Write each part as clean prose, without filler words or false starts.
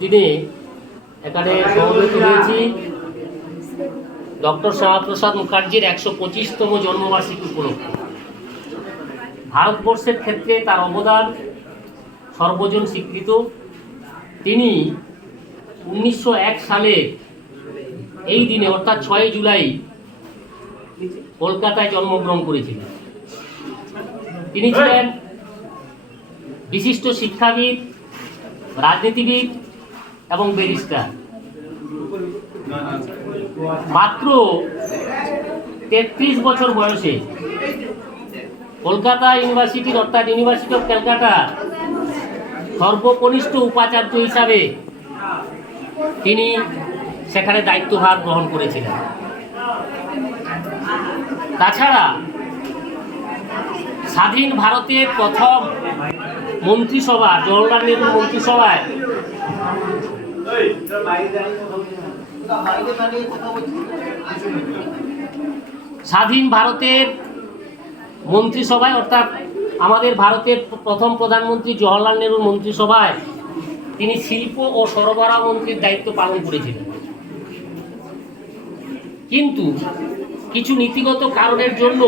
দিনে এখানে সমবেত হয়েছি ডক্টর শ্যামাপ্রসাদ মুখার্জির ১২৫তম জন্মবার্ষিকী উপলক্ষে। ভারতবর্ষের ক্ষেত্রে তার অবদান সর্বজন স্বীকৃত। তিনি ১৯০১ সালে এই দিনে অর্থাৎ ৬ জুলাই কলকাতায় জন্মগ্রহণ করেছিলেন। তিনি ছিলেন বিশিষ্ট শিক্ষাবিদ, রাজনীতিবিদ এবং ব্যারিস্টার। মাত্র ৩৩ বছর বয়সে কলকাতা ইউনিভার্সিটির অর্থাৎ ইউনিভার্সিটি অফ ক্যালকাটা সর্বকনিষ্ঠ উপাচার্য হিসাবে তিনি সেখানে দায়িত্বভার গ্রহণ করেছিলেন। তাছাড়া স্বাধীন ভারতের প্রথম মন্ত্রিসভা, জওহরলাল নেহরু মন্ত্রিসভায় স্বাধীন ভারতের মন্ত্রিসভায় অর্থাৎ আমাদের ভারতের প্রথম প্রধানমন্ত্রী জওহরলাল নেহরুর মন্ত্রিসভায় তিনি শিল্প ও সরবরাহ মন্ত্রীর দায়িত্ব পালন করেছিলেন। কিন্তু কিছু নীতিগত কারণের জন্য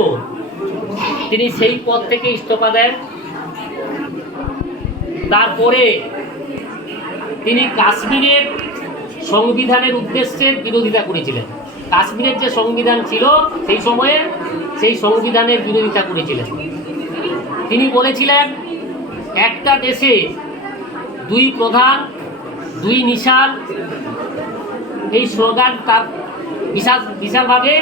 তিনি সেই পদ থেকে ইস্তফা দেন। তারপরে তিনি কাশ্মীরের সংবিধানের উদ্দেশ্যে বিরোধিতা করেছিলেন। কাশ্মীরের যে সংবিধান ছিল সেই সময়ে সেই সংবিধানের বিরোধিতা করেছিলেন। তিনি বলেছিলেন, একটা দেশে দুই প্রধান, দুই নিশান, এই স্লোগান তার বিশালভাবে।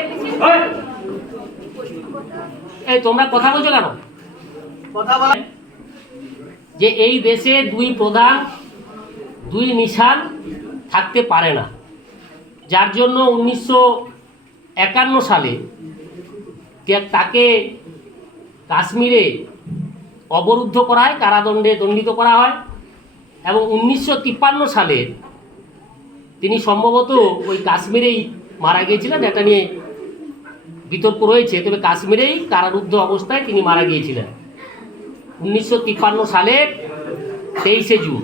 এই তোমরা কথা বলছো কেন? কথা বলেন যে এই দেশে দুই প্রধান, দুই নিশান থাকতে পারে না, যার জন্য ১৯৫১ সালে তাকে কাশ্মীরে অবরুদ্ধ করা হয়, কারাদণ্ডে দণ্ডিত করা হয় এবং ১৯৫৩ সালে তিনি সম্ভবত ওই কাশ্মীরেই মারা গিয়েছিলেন। এটা নিয়ে বিতর্ক রয়েছে, তবে কাশ্মীরেই কারারুদ্ধ অবস্থায় তিনি মারা গিয়েছিলেন ১৯৫৩ সালের ২৩শে জুন।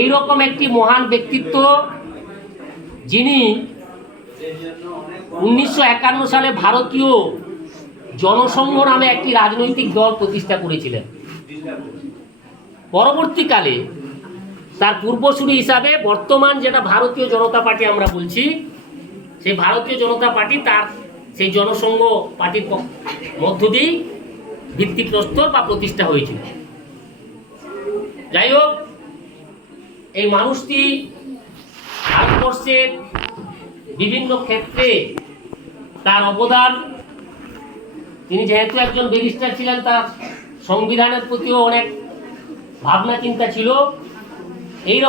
এইরকম একটি মহান ব্যক্তিত্ব, যিনি ১৯৫১ সালে ভারতীয় জনসংঘ নামে একটি রাজনৈতিক দল প্রতিষ্ঠা করেছিলেন। পরবর্তীকালে তার পূর্বসূরি হিসাবে বর্তমান যেটা ভারতীয় জনতা পার্টি আমরা বলছি, সেই ভারতীয় জনতা পার্টি তার সেই জনসংঘ পার্টির মধ্য দিয়েই ভিত্তিপ্রস্তর বা প্রতিষ্ঠা হয়েছিল। যাই হোক, এই মানুষটি ভারতবর্ষের বিভিন্ন ক্ষেত্রে তার অবদান, তিনি যেহেতু একজন ব্যারিস্টার ছিলেন, তার সংবিধানের প্রতিও অনেক ভাবনা চিন্তা ছিল। এই